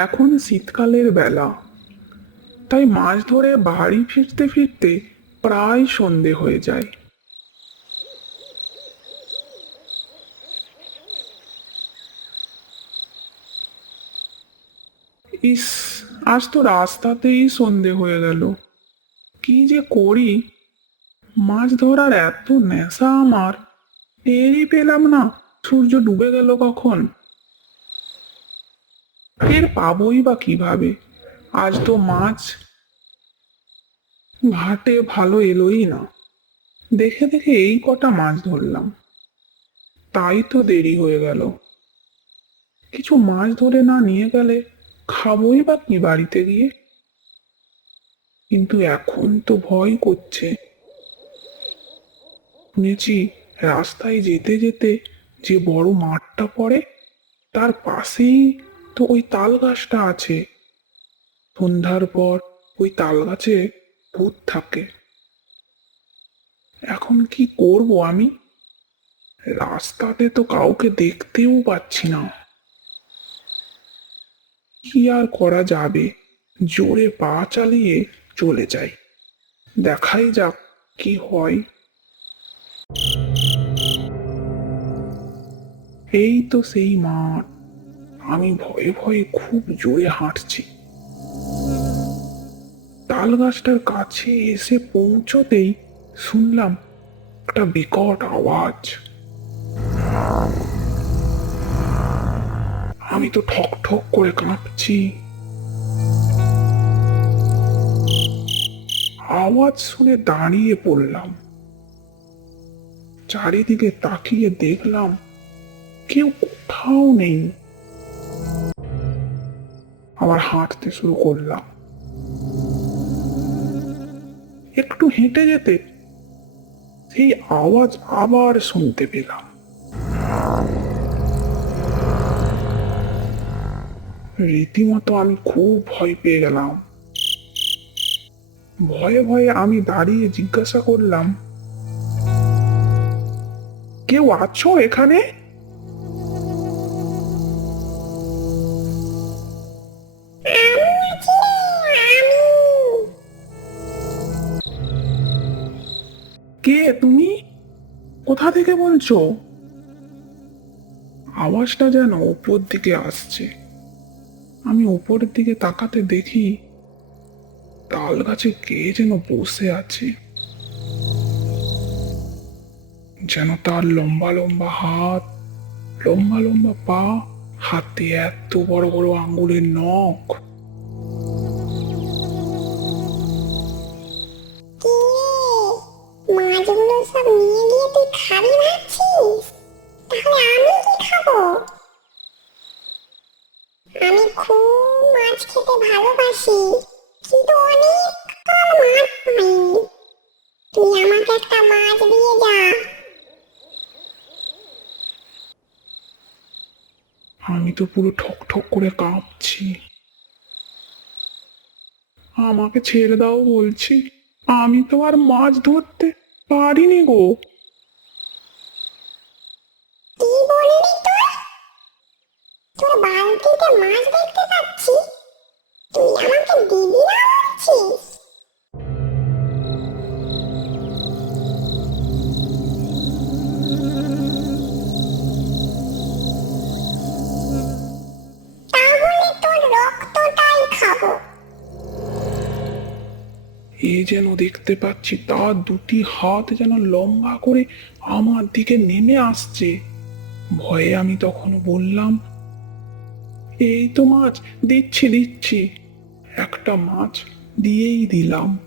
এখন শীতকালের বেলা। তাই মাছ ধরে বাড়ি ফিরতে ফিরতে প্রায় সন্ধে হয়ে যায়। ইস, আজ তো রাস্তাতেই সন্ধে হয়ে গেল। কি যে করি? মাছ ধরার এত নেশা আমার। টেরই পেলাম না, সূর্য ডুবে গেল কখন? এর পাবই বা কীভাবে? আজ তো মাছ ঘাটে ভালো এলোই না। দেখে দেখে এই কটা মাছ ধরলাম। তাই তো দেরি হয়ে গেল। কিছু মাছ ধরে না নিয়ে গেলে খাবই বা কি বাড়িতে গিয়ে? কিন্তু এখন তো ভয় করছে। শুনেছি রাস্তায় যেতে যেতে যে বড় মাঠটা পড়ে, তার পাশেই তো ওই তাল গাছটা আছে। সন্ধ্যার পর ওই তাল গাছে ভূত থাকে। এখন কি করব আমি? রাস্তাতে তো কাউকে দেখতেও পাচ্ছি না। কি আর করা যাবে? জোরে পা চালিয়ে চলে যাই। দেখাই যাক কি হয়। এই তো সেই মাঠ। আমি ভয়ে ভয়ে খুব জোরে হাঁটছি। তাল গাছটার কাছে এসে পৌঁছতেই শুনলাম একটা বিকট আওয়াজ। আমি তো ঠক ঠক করে কাঁপছি। আওয়াজ শুনে দাঁড়িয়ে পড়লাম। চারিদিকে তাকিয়ে দেখলাম কেউ কোথাও নেই। আবার হাঁটতে শুরু করলাম। একটু হেঁটে যেতে সেই আওয়াজ আবার শুনতে পেলাম। রীতিমতো আমি খুব ভয় পেয়ে গেলাম। ভয়ে ভয়ে আমি দাঁড়িয়ে জিজ্ঞাসা করলাম, কেউ আছো এখানে? কে তুমি? কোথা থেকে বলছো? আওয়াজটা যেন উপর দিকে আসছে। আমি উপরের দিকে তাকাতে দেখি তাল গাছে কে যেন বসে আছে। যেন তার লম্বা লম্বা হাত, লম্বা লম্বা পা, হাতে এত বড় বড় আঙ্গুলের নখ। ভাবছিস? তাহলে আমি কি খাব? আমি খুব মাছ খেতে ভালোবাসি, কিন্তু অনেক মাছ পাইনি। তুই আমাকে একটা মাছ দিয়ে যা। আমি তো পুরো ঠক ঠক করে কাঁপছি। আমাকে ছেড়ে দাও বলছি। আমি তো আর মাছ ধরতে পারিনি গো। যেন দেখতে পাচ্ছি, তার দুটি হাত যেন লম্বা করে আমার দিকে নেমে আসছে। ভয়ে আমি তখন বললাম, এই তো মাছ, দিচ্ছি দিচ্ছি। একটা মাছ দিয়েই দিলাম।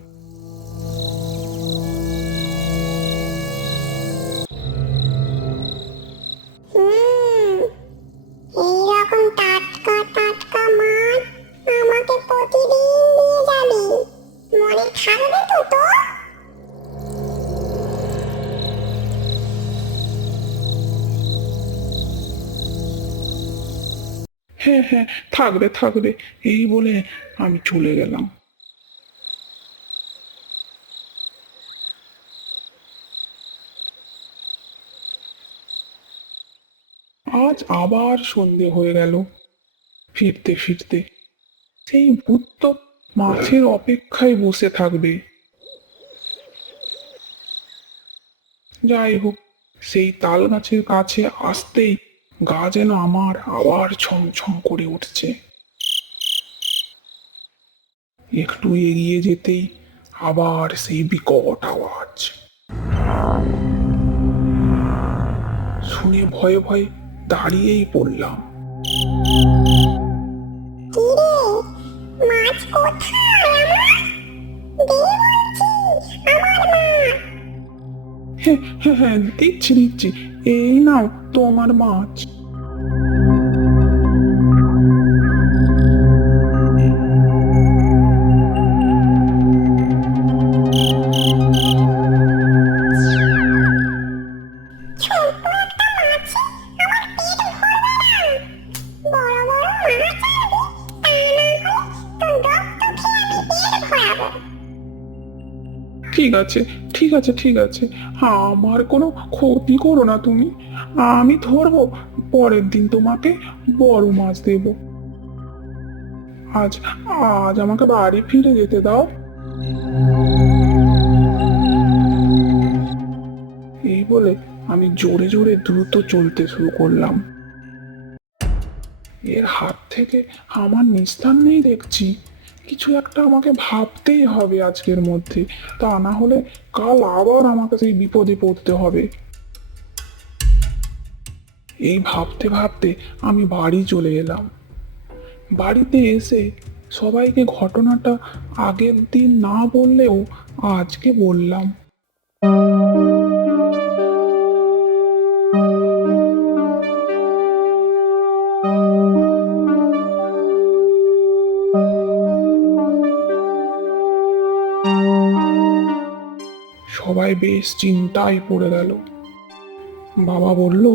মনে থাকবে হ্যাঁ হ্যাঁ থাকবে থাকবে এই বলে আমি চলে গেলাম। আজ আবার সন্ধে হয়ে গেল। ফিরতে ফিরতে সেই ভূত মাছের অপেক্ষায় বসে থাকবে। যাই হোক, সেই তাল গাছের কাছে আসতেই গা যেন আমার আবার ছমছম করে উঠছে। একটু এগিয়ে যেতেই আবার সেই বিকট আওয়াজ। শুনে ভয়ে ভয়ে দাঁড়িয়েই পড়লাম। হ্যাঁ হ্যাঁ হ্যাঁ দিচ্ছি দিচ্ছি এই নাও তোমার মাছ ঠিক আছে ঠিক আছে ঠিক আছে। আমার কোনো ক্ষতি করো না তুমি। আমি ধরবো, পরের দিন তোমাকে বড় মাছ দেব। আজ আজ আমাকে বাড়ি ফিরে যেতে দাও। এই বলে আমি জোরে জোরে দ্রুত চলতে শুরু করলাম। এর হাত থেকে আমার নিস্তার নেই দেখছি। কিছু একটা আমাকে ভাবতেই হবে আজকের মধ্যে। তা না হলে কাল আবার আমাকে সেই বিপদে পড়তে হবে। এই ভাবতে ভাবতে আমি বাড়ি চলে এলাম। বাড়িতে এসে সবাইকে ঘটনাটা আগের দিন না বললেও আজকে বললাম। সবাই বেশ চিন্তায় পড়ে গেল। বাবা বলল,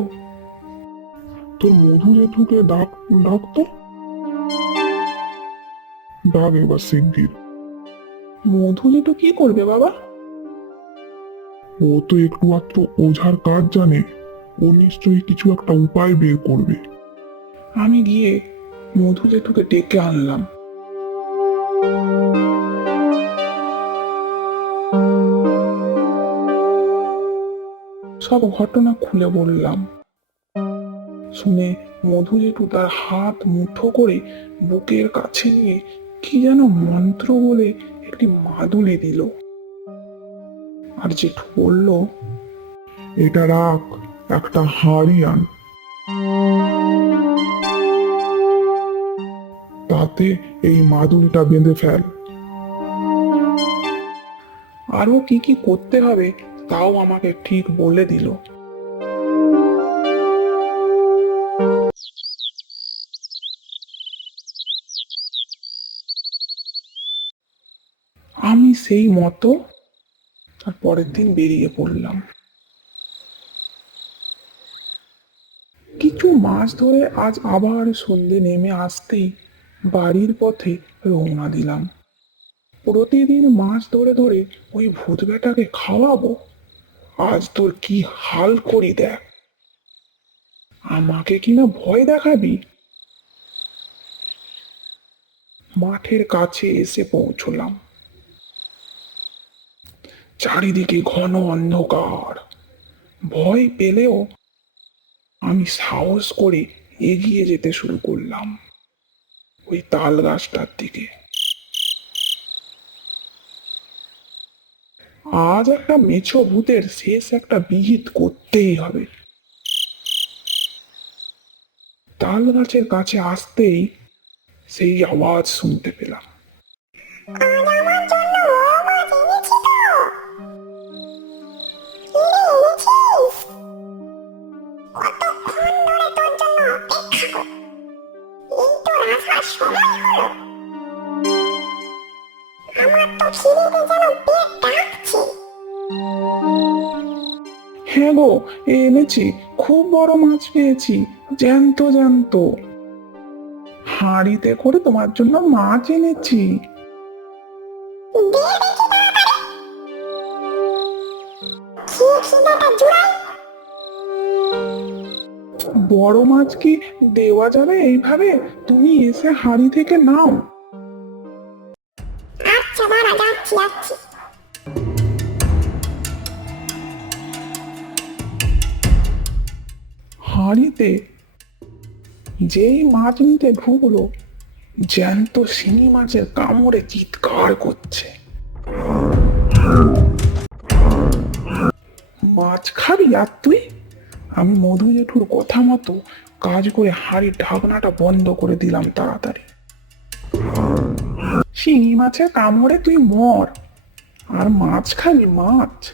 তোর মধু জেঠুকে ডাক ডাক তো ডাক এবার শিগগির মধু জেঠু কি করবে বাবা? ও তো একটু মাত্র ওঝার কাজ জানে, ও নিশ্চয়ই কিছু একটা উপায় বের করবে। আমি গিয়ে মধু জেঠুকে ডেকে আনলাম। সব ঘটনা খুলে বললাম। শুনে মধু জেঠু তার হাত মুঠো করে বুকের কাছে নিয়ে কি যেন মন্ত্র বলে একটি মাদুলি দিল। আর জেঠু বলল, এটা রাখ, একটা হাড়ি আন। তাতে এই মাদুলিটা বেঁধে ফেল। আরও কি কি করতে হবে তাও আমাকে ঠিক বলে দিল। আমি সেই মতো তার পরের দিন বেরিয়ে পড়লাম। কিছু মাস ধরে আজ আবার সন্ধে নেমে আসতেই বাড়ির পথে রওনা দিলাম। প্রতিদিন মাছ ধরে ধরে ওই ভূত বেটাকে খাওয়াবো আজ তোর কি হাল করি দেখ। আমাকে কিনা ভয় দেখাবি? মাঠের কাছে এসে পৌঁছলাম। চারিদিকে ঘন অন্ধকার। ভয় পেলেও আমি সাহস করে এগিয়ে যেতে শুরু করলাম। ওই তাল গাছটার দিকে। আজ একটা মেছো ভূতের শেষ একটা বিহিত করতেই হবে। তাল গাছের কাছে আসতেই সেই আওয়াজ শুনতে পেলাম। আমার তো রে এনেছিস? কতক্ষণ হ্যাঁ গো এনেছি খুব বড় মাছ পেয়েছি। জ্যান্ত জ্যান্ত। হাঁড়িতে করে তোমার জন্য মাছ এনেছি। বড় মাছ কি দেওয়া যাবে এইভাবে? তুমি এসে হাড়ি থেকে নাও। আচ্ছা দাঁড়া যাচ্ছি যাচ্ছি। হাঁড়িতে যেই মাছ নিতে ঢুকলো জ্যান্ত শিঙি মাছের কামড়ে চিৎকার করছে। মাছ খাবি আর তুই? আমি মধু জেঠুর কথা মতো কাজ করে হাঁড়ির ঢাকনাটা বন্ধ করে দিলাম তাড়াতাড়ি। শিঙি মাছের কামড়ে তুই মর। আর মাছ খাবি মাছ।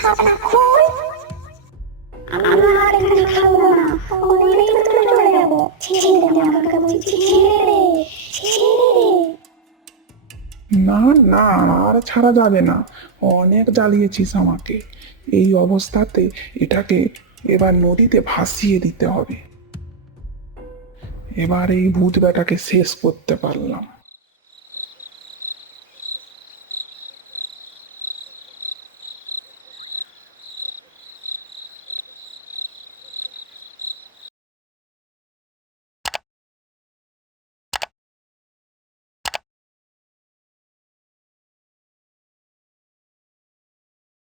এখানে খাব না চলে যাব ছেড়ে দে ছেড়ে দে ছেড়ে দে না না, আর ছাড়া যাবে না। অনেক জ্বালিয়েছিস আমাকে। এই অবস্থাতে এটাকে এবার নদীতে ভাসিয়ে দিতে হবে। এবার এই ভূত বেটাকে শেষ করতে পারলাম।